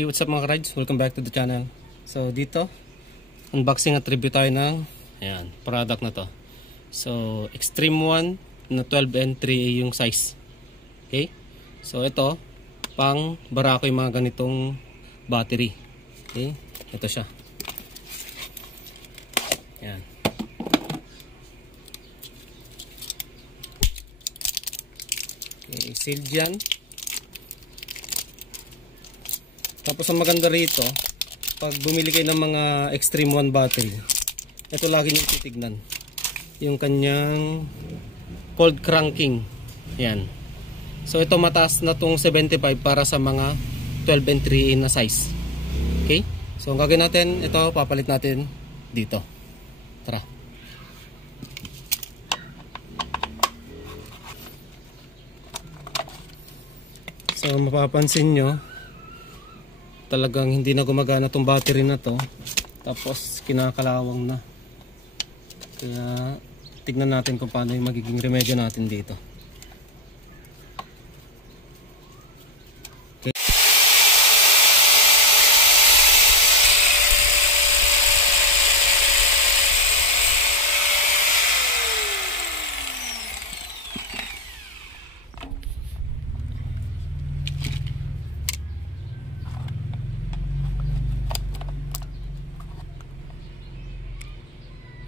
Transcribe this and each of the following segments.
Hey, what's up mga ka-rides? Welcome back to the channel. So dito, unboxing at review tayo ng product na to. So Extreme 1 na 12 and 3 yung size. Okay? So ito, pang Barako yung mga ganitong battery. Okay? Ito siya. Ayan. Okay, sealed yan. Tapos ang maganda rito, pag bumili kayo ng mga Extreme 1 battery, ito lagi nyo titignan. Yung kanyang cold cranking. Yan. So ito mataas na tong 75 para sa mga 12 and 3 na size. Okay? So ang gagawin natin, ito papalit natin dito. Tara. So mapapansin nyo, talagang hindi na gumagana tong battery na to, tapos kinakalawang na. Kaya tignan natin kung paano yung magiging remedyo natin dito. Okay.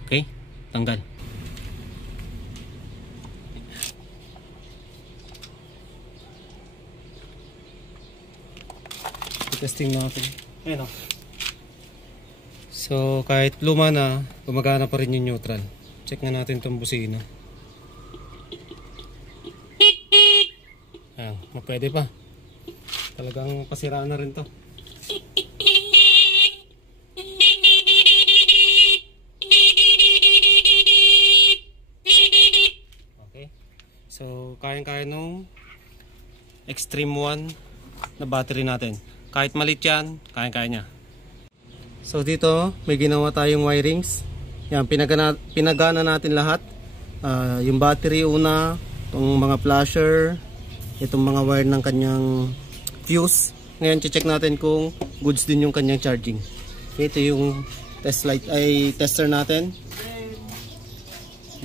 Okay, tanggal. Testing natin. Ayan o. So kahit luma na, gumagana pa rin yung neutral. Check na natin itong busina. Ayan, pwede pa. Talagang pasiraan na rin to. So, kayang-kaya nung Extreme 1 na battery natin. Kahit maliit yan, kayang-kaya niya. So, dito may ginawa tayong wirings. Yan, pinagana natin lahat. Yung battery una, itong mga flasher, itong mga wire ng kanyang fuse. Ngayon, check natin kung goods din yung kanyang charging. Ito yung test light, tester natin.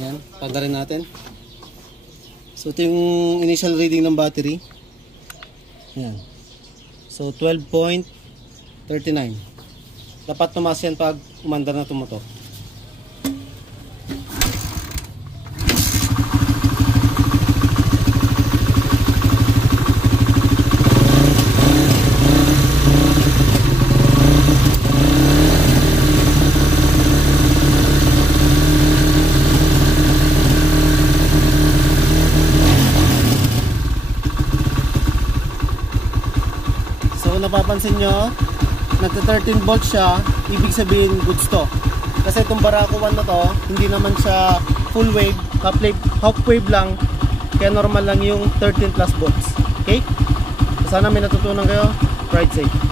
Yan, tanggalin natin. So ito yung initial reading ng battery. Ayan. So 12.39. Dapat tumaas yan pag umandar na itong motor. Napapansin nyo, nagta 13 volts siya, ibig sabihin goods to. Kasi itong Barako 1 na to, hindi naman siya full wave, half wave lang, kaya normal lang yung 13 plus volts. Okay? Sana may natutunan kayo. Ride safe.